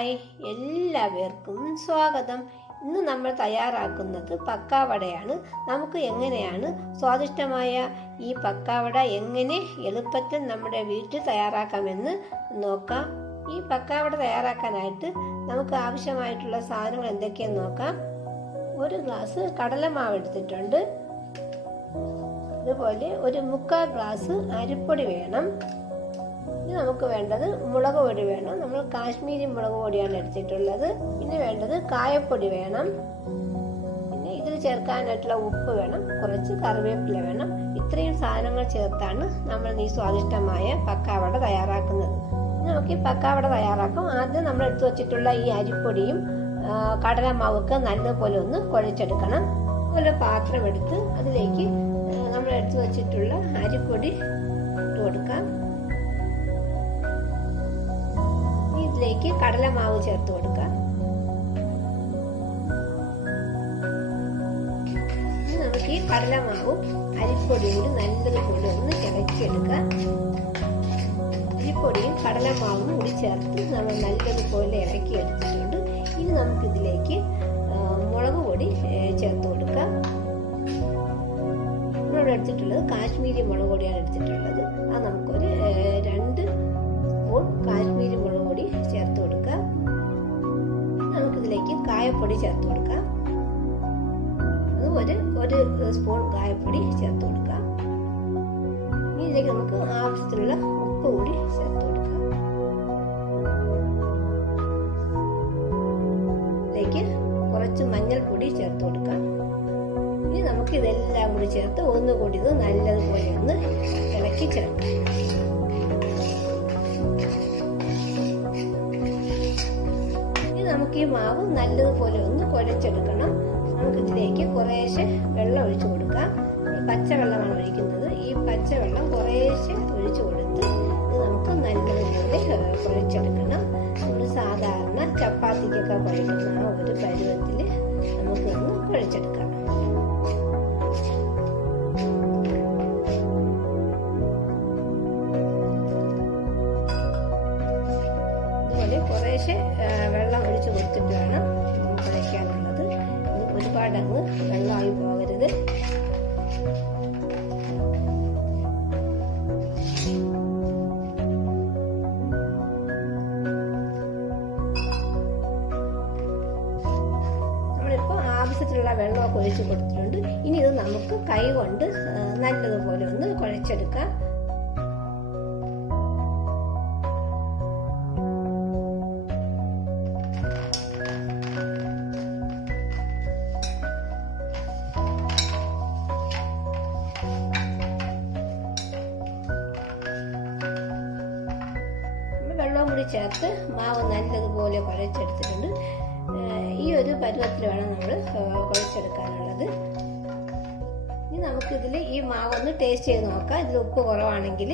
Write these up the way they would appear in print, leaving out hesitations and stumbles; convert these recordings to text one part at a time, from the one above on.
Hi, എല്ലാവർക്കും സ്വാഗതം. ഇന്ന് നമ്മൾ തയ്യാറാക്കുന്നത് പക്കാവടയാണ്. നമുക്ക് എങ്ങനെയാണ് സ്വാദിഷ്ടമായ ഈ പക്കാവട എങ്ങനെ എളുപ്പത്തിൽ നമ്മുടെ വീട്ടിൽ തയ്യാറാക്കാമെന്ന് നോക്കാം. ഈ പക്കാവട തയ്യാറാക്കാനായിട്ട് നമുക്ക് ആവശ്യമായിട്ടുള്ള സാധനങ്ങൾ എന്തൊക്കെയെന്ന് നോക്കാം. ഒരു ഗ്ലാസ് കടലമാവ് എടുത്തിട്ടുണ്ട്. അതുപോലെ ഒരു 1/4 ഗ്ലാസ് അരിപ്പൊടി വേണം. ഇനി നമുക്ക് വേണ്ടത് മുളക് പൊടി വേണം. നമ്മൾ കാശ്മീരി മുളക് പൊടിയാണ് എടുത്തിട്ടുള്ളത്. പിന്നെ വേണ്ടത് കായപ്പൊടി വേണം. പിന്നെ ഇതിൽ ചേർക്കാനായിട്ടുള്ള ഉപ്പ് വേണം. കുറച്ച് കറിവേപ്പില വേണം. ഇത്രയും സാധനങ്ങൾ ചേർത്താണ് നമ്മൾ ഈ സ്വാദിഷ്ടമായ പക്കാവട തയ്യാറാക്കുന്നത്. നമുക്ക് ഈ പക്കാവട തയ്യാറാക്കാം. ആദ്യം നമ്മൾ എടുത്തു വച്ചിട്ടുള്ള ഈ അരിപ്പൊടിയും കടലമാവൊക്കെ നല്ലപോലെ ഒന്ന് കുഴച്ചെടുക്കണം. അതുപോലെ പാത്രം എടുത്ത് അതിലേക്ക് നമ്മൾ എടുത്തു വച്ചിട്ടുള്ള അരിപ്പൊടി ഇട്ട് കൊടുക്കാം. ഇതിലേക്ക് കടലമാവ് ചേർത്ത് കൊടുക്കാം. നമുക്ക് ഈ കടലമാവും അരിപ്പൊടിയും കൂടി നല്ലതുപോലെ ഒന്ന് ഇളക്കിയെടുക്കാം. അരിപ്പൊടിയും കടലമാവും കൂടി ചേർത്ത് നമ്മൾ നല്ലതുപോലെ ഇളക്കിയെടുത്തിട്ടുണ്ട്. ഇനി നമുക്കിതിലേക്ക് മുളക് പൊടി ചേർത്ത് കൊടുക്കാം. നമ്മളിവിടെ എടുത്തിട്ടുള്ളത് കാശ്മീരി മുളക് പൊടിയാണ് എടുത്തിട്ടുള്ളത്. അത് നമുക്കൊരു 2 സ്പൂൺ കാശ്മീരി മുളക് പൊടി ചേർത്ത് കൊടുക്കാം. നമുക്കിതിലേക്ക് കായപ്പൊടി ചേർത്ത് കൊടുക്കാം. അത് ഒരു സ്പൂൺ കായപ്പൊടി ചേർത്ത് കൊടുക്കാം. ഇതിലേക്ക് നമുക്ക് ആവശ്യത്തിനുള്ള ഉപ്പ് കൂടി ചേർത്ത് കൊടുക്കാം. ഇതിലേക്ക് കുറച്ച് മഞ്ഞൾപ്പൊടി ചേർത്ത് കൊടുക്കാം. ഇനി നമുക്ക് ഇതെല്ലാം കൂടി ചേർത്ത് ഒന്നുകൂടി ഇത് നല്ലതുപോലെ ഒന്ന് ഇളക്കി ചേർക്കാം. നമുക്ക് ഈ മാവ് നല്ലതുപോലെ ഒന്ന് കുഴച്ചെടുക്കണം. നമുക്കിതിലേക്ക് കുറേശ്ശെ വെള്ളം ഒഴിച്ചു കൊടുക്കാം. പച്ചവെള്ളമാണ് ഒഴിക്കുന്നത്. ഈ പച്ചവെള്ളം കുറേശ്ശെ ഒഴിച്ചു കൊടുത്ത് ഇത് നമുക്ക് നല്ലതുപോലെ കുഴച്ചെടുക്കണം. നമ്മൾ സാധാരണ ചപ്പാത്തിക്കൊക്കെ കുഴക്കുന്ന ആ ഒരു പരുവത്തിൽ നമുക്കൊന്ന് കുഴച്ചെടുക്കാം. കുറേശ്ശെ വെള്ളം ഒഴിച്ച് കൊടുത്തിട്ട് വേണം കുഴയ്ക്കാനുള്ളത്. ഒരുപാടങ്ങ് വെള്ളമായി പോകരുത്. നമ്മളിപ്പോൾ ആവശ്യത്തിലുള്ള വെള്ളമൊക്കെ ഒഴിച്ച് കൊടുത്തിട്ടുണ്ട്. ഇനി ഇത് നമുക്ക് കൈ കൊണ്ട് നല്ലതുപോലെ ഒന്ന് കുഴച്ചെടുക്കാം. വെള്ളം കൂടി ചേർത്ത് മാവ് നല്ലതുപോലെ കുഴച്ചെടുത്തിട്ടുണ്ട്. ഈ ഒരു പരുവത്തിൽ വേണം നമ്മൾ കുഴച്ചെടുക്കാനുള്ളത്. ഇനി നമുക്കിതിൽ ഈ മാവൊന്ന് ടേസ്റ്റ് ചെയ്ത് നോക്കാം. ഇതിൽ ഉപ്പ് കുറവാണെങ്കിൽ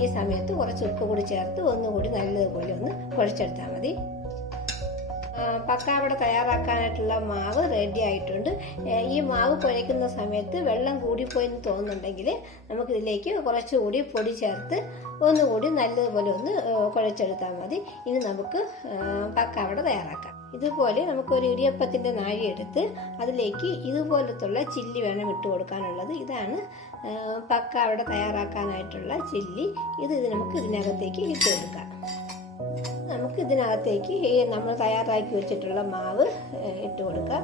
ഈ സമയത്ത് കുറച്ച് ഉപ്പ് കൂടി ചേർത്ത് ഒന്നുകൂടി നല്ലതുപോലെ ഒന്ന് കുഴച്ചെടുത്താൽ മതി. പക്കാവട തയ്യാറാക്കാനായിട്ടുള്ള മാവ് റെഡി ആയിട്ടുണ്ട്. ഈ മാവ് കുഴയ്ക്കുന്ന സമയത്ത് വെള്ളം കൂടിപ്പോയെന്ന് തോന്നുന്നുണ്ടെങ്കിൽ നമുക്കിതിലേക്ക് കുറച്ചുകൂടി പൊടി ചേർത്ത് ഒന്നുകൂടി നല്ലതുപോലെ ഒന്ന് കുഴച്ചെടുത്താൽ മതി. ഇനി നമുക്ക് പക്കാവട തയ്യാറാക്കാം. ഇതുപോലെ നമുക്കൊരു ഇടിയപ്പത്തിൻ്റെ നാഴി എടുത്ത് അതിലേക്ക് ഇതുപോലത്തുള്ള ചില്ലി വേണം ഇട്ട് കൊടുക്കാനുള്ളത്. ഇതാണ് പക്കാവട തയ്യാറാക്കാനായിട്ടുള്ള ചില്ലി. ഇത് നമുക്ക് ഇതിനകത്തേക്ക് ഇട്ട് കൊടുക്കാം. നമുക്ക് ഇതിനകത്തേക്ക് നമ്മൾ തയ്യാറാക്കി വെച്ചിട്ടുള്ള മാവ് ഇട്ട് കൊടുക്കാം.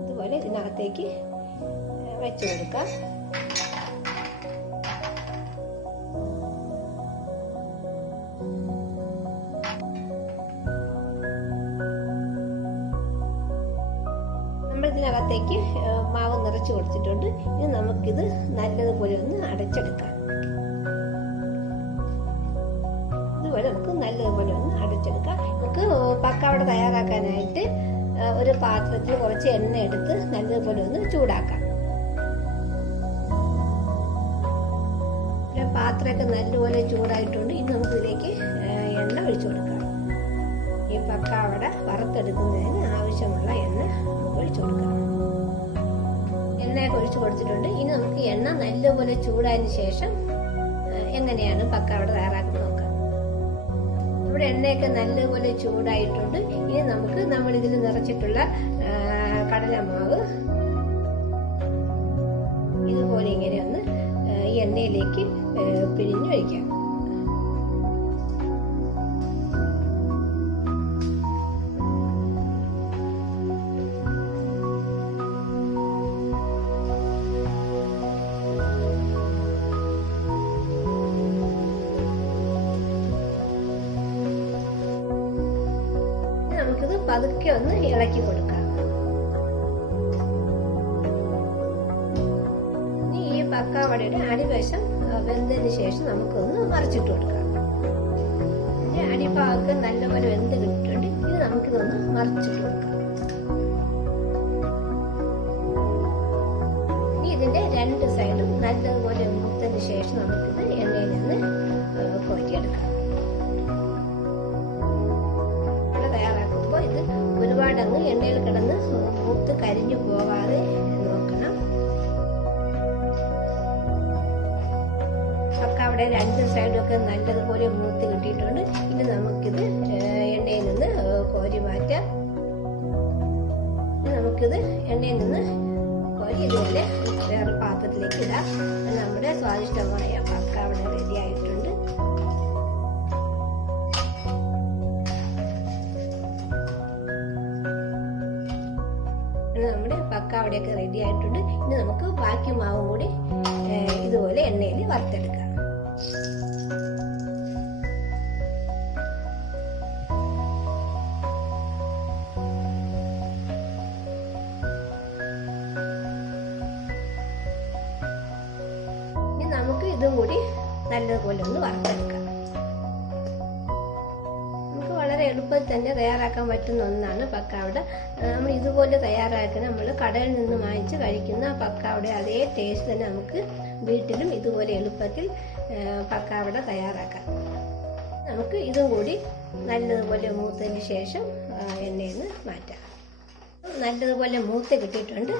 ഇതുപോലെ ഇതിനകത്തേക്ക് വെച്ച് കൊടുക്കാം. നമ്മൾ ഇതിനകത്തേക്ക് മാവ് നിറച്ച് കൊടുത്തിട്ടുണ്ട്. ഇനി നമുക്കിത് നല്ലതുപോലെ ഒന്ന് അടച്ചെടുക്കാം. നമുക്ക് നല്ലതുപോലെ ഒന്ന് അടച്ചെടുക്കാം. നമുക്ക് പക്കാവട തയ്യാറാക്കാനായിട്ട് ഒരു പാത്രത്തിൽ കുറച്ച് എണ്ണ എടുത്ത് നല്ലതുപോലെ ഒന്ന് ചൂടാക്കാം. പാത്രമൊക്കെ നല്ലപോലെ ചൂടായിട്ടുണ്ട്. ഇനി നമുക്ക് ഇതിലേക്ക് എണ്ണ ഒഴിച്ചു കൊടുക്കാം. ഈ പക്കാവട വറുത്തെടുക്കുന്നതിന് ആവശ്യമുള്ള എണ്ണ നമുക്ക് ഒഴിച്ചു കൊടുക്കാം. എണ്ണയൊക്കെ ഒഴിച്ചു കൊടുത്തിട്ടുണ്ട്. ഇനി നമുക്ക് എണ്ണ നല്ലപോലെ ചൂടായതിനു ശേഷം എങ്ങനെയാണ് പക്കാവട തയ്യാറാക്കുന്നത് നോക്കാം. നമ്മുടെ എണ്ണയൊക്കെ നല്ലപോലെ ചൂടായിട്ടുണ്ട്. ഇനി നമുക്ക് നമ്മൾ ഇതിൽ നിറച്ചിട്ടുള്ള കടലമാവ് ഇതുപോലെ ഇങ്ങനെ ഒന്ന് ഈ എണ്ണയിലേക്ക് പിഴിഞ്ഞ് ഒഴിക്കാം. നമുക്കിത് പതുക്കെ ഒന്ന് ഇളക്കി കൊടുക്കാം. ഈ പക്കാവടയുടെ അടിവശം വെന്തതിന് ശേഷം നമുക്കൊന്ന് മറിച്ചിട്ട് കൊടുക്കാം. അടിഭാഗത്ത് നല്ലപോലെ വെന്ത് കിട്ടിയിട്ടുണ്ട്. ഇനി നമുക്കിതൊന്ന് മറിച്ചിട്ട് കൊടുക്കാം. ഇതിന്റെ രണ്ട് സൈഡും നല്ലതുപോലെ മൂത്തതിന് ശേഷം നമുക്കിത് എണ്ണയിൽ നിന്ന് കോരിയെടുക്കാം. തയ്യാറാക്കുമ്പോൾ ഇത് ഒരുപാടങ്ങ് എണ്ണയിൽ കിടന്ന് മൂത്ത് കരിഞ്ഞു പോകാതെ നോക്കണം. അവിടെ രണ്ട് സൈഡും ഒക്കെ നല്ലതുപോലെ മൂത്ത് കിട്ടിയിട്ടുണ്ട്. ഇനി നമുക്കിത് എണ്ണയിൽ നിന്ന് കോരി മാറ്റാം. നമുക്കിത് എണ്ണയിൽ നിന്ന് കോരി ഇതുപോലെ വേറെ പാത്രത്തിലേക്ക് ഇടാം. നമ്മുടെ സ്വാദിഷ്ടമായ പക്കാവട റെഡി ആയിട്ടുണ്ട്. നമ്മുടെ പക്കാവടയൊക്കെ റെഡി ആയിട്ടുണ്ട്. ഇനി നമുക്ക് ബാക്കി മാവും കൂടി ഇതുപോലെ എണ്ണയിൽ വറുത്തെടുക്കാം. നമുക്ക് ഇതും കൂടി നല്ലതുപോലെ ഒന്ന് വറുത്തെടുക്കാം. നമുക്ക് വളരെ എളുപ്പത്തിൽ തന്നെ തയ്യാറാക്കാൻ പറ്റുന്ന ഒന്നാണ് പക്കാവട. നമ്മൾ ഇതുപോലെ തയ്യാറാക്കുന്ന നമ്മൾ കടയിൽ നിന്ന് വാങ്ങിച്ച് കഴിക്കുന്ന പക്കാവട അതേ ടേസ്റ്റ് തന്നെ നമുക്ക് വീട്ടിലും ഇതുപോലെ എളുപ്പത്തിൽ പക്കാവട തയ്യാറാക്കാം. നമുക്ക് ഇതും കൂടി നല്ലതുപോലെ മൂത്തതിന് ശേഷം എണ്ണയിൽ നിന്ന് മാറ്റാം. നല്ലതുപോലെ മൂത്ത് കിട്ടിയിട്ടുണ്ട്.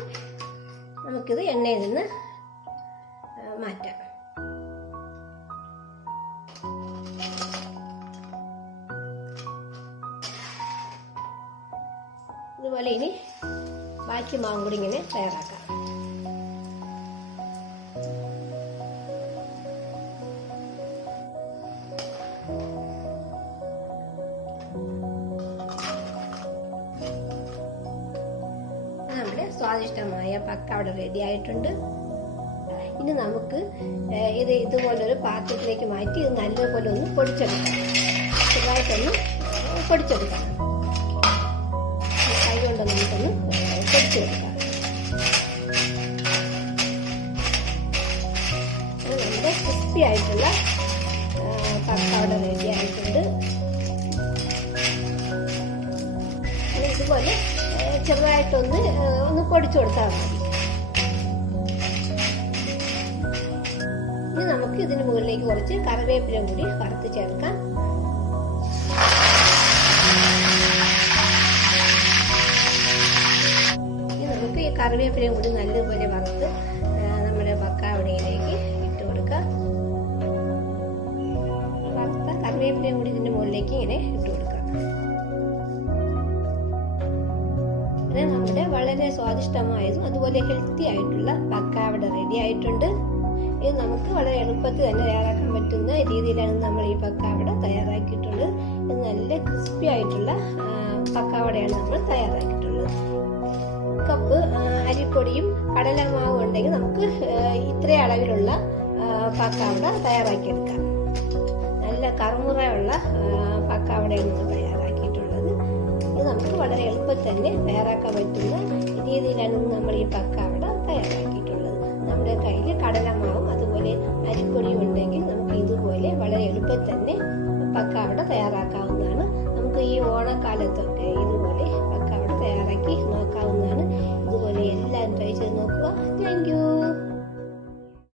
നമുക്കിത് എണ്ണയിൽ നിന്ന് മാറ്റാം. ഇതുപോലെ ഇനി ബാക്കി മാവും കൂടി ഇങ്ങനെ തയ്യാറാക്കാം. നമ്മുടെ സ്വാദിഷ്ടമായ പക്കാവട റെഡി ആയിട്ടുണ്ട്. ഇനി നമുക്ക് ഇതുപോലൊരു പാത്രത്തിലേക്ക് മാറ്റി ഇത് നല്ലപോലെ ഒന്ന് പൊടിച്ചെടുക്കാം. ചെറുതായിട്ടൊന്ന് പൊടിച്ചെടുക്കാം. കൈ കൊണ്ട് നമുക്കൊന്ന് പൊടിച്ചെടുക്കാം. നമ്മുടെ ക്രിസ്പി ആയിട്ടുള്ള പക്കാവട റെഡി ആയിട്ടുണ്ട്. ഇതുപോലെ ചെറുതായിട്ടൊന്ന് പൊടിച്ചു കൊടുത്താൽ മതി. ഇനി നമുക്ക് ഇതിന് മുകളിലേക്ക് കുറച്ച് കറിവേപ്പിലയും കൂടി വറുത്ത് ചേർക്കാം. ഇനി നമുക്ക് ഈ കറിവേപ്പിലയും കൂടി നല്ലതുപോലെ വറുത്ത് നമ്മുടെ പക്കാവടയിലേക്ക് ഇട്ട് കൊടുക്കാം. വറുത്ത കറിവേപ്പിലയും കൂടി ഇതിന്റെ മുകളിലേക്ക് ഇങ്ങനെ ഇട്ട് കൊടുക്കാം. നമ്മുടെ വളരെ സ്വാദിഷ്ടമായതും അതുപോലെ ഹെൽത്തി ആയിട്ടുള്ള പക്കാവട റെഡി ആയിട്ടുണ്ട്. ഇത് നമുക്ക് വളരെ എളുപ്പത്തിൽ തന്നെ തയ്യാറാക്കാൻ പറ്റുന്ന രീതിയിലാണ് നമ്മൾ ഈ പക്കാവട തയ്യാറാക്കിയിട്ടുള്ളത്. ഇത് നല്ല ക്രിസ്പി ആയിട്ടുള്ള പക്കാവടയാണ് നമ്മൾ തയ്യാറാക്കിയിട്ടുള്ളത്. കപ്പ് അരിപ്പൊടിയും കടലമാവും ഉണ്ടെങ്കിൽ നമുക്ക് ഇത്ര അളവിലുള്ള പക്കാവട തയ്യാറാക്കിയെടുക്കാം. നല്ല കറുമുറയുള്ള പക്കാവടയാണ് നമ്മൾ തയ്യാറാക്കിയിട്ടുള്ളത്. ഇത് നമുക്ക് വളരെ എളുപ്പത്തിൽ തന്നെ തയ്യാറാക്കാൻ പറ്റുന്ന രീതിയിലാണ് നമ്മൾ ഈ പക്കാവട തയ്യാറാക്കിയിട്ടുള്ളത്. നമ്മുടെ കയ്യിൽ കടലമാവും അതുപോലെ അരിപ്പൊടിയും ഉണ്ടെങ്കിൽ നമുക്ക് ഇതുപോലെ വളരെ എളുപ്പത്തിൽ തന്നെ പക്കാവട തയ്യാറാക്കാവുന്നതാണ്. നമുക്ക് ഈ ഓണക്കാലത്തൊക്കെ ഇതുപോലെ പക്കാവട തയ്യാറാക്കി നോക്കാവുന്നതാണ്. ഇതുപോലെ എല്ലാം ട്രൈ ചെയ്ത് നോക്കുക. Thank you.